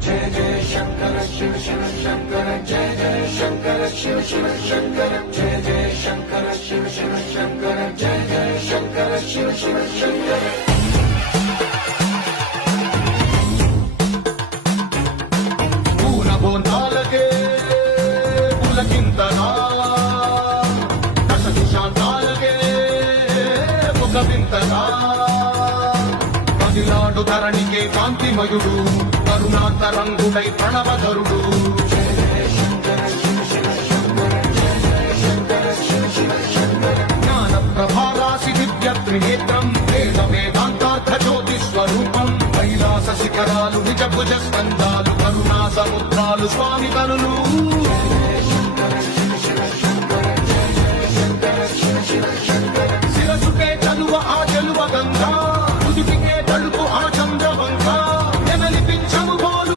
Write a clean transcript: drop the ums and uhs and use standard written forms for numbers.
జయ జయ శంకర శివ శివ శంకర జయ జయ శంకర శివ శివ శంకర జయ జయ శంకర శివ శివ శంకర జయ జయ శంకర శివ శివ శంకర పూలబోందాలకే పులకింతగా దశ దిశాంతాలకే ఒక వింతగా పదిలాడు ధరణికే కాంతిమయుడు కరుణాంతరంగుడై ప్రణవధరుడు జ్ఞాన ప్రభారాశి దివ్య త్రినేత్రం వేద వేదాంతార్థ జ్యోతి స్వరూపం కైలాస శిఖరాలు నిజ భుజ స్కందాలు కరుణా సముద్రాలు స్వామి కరులు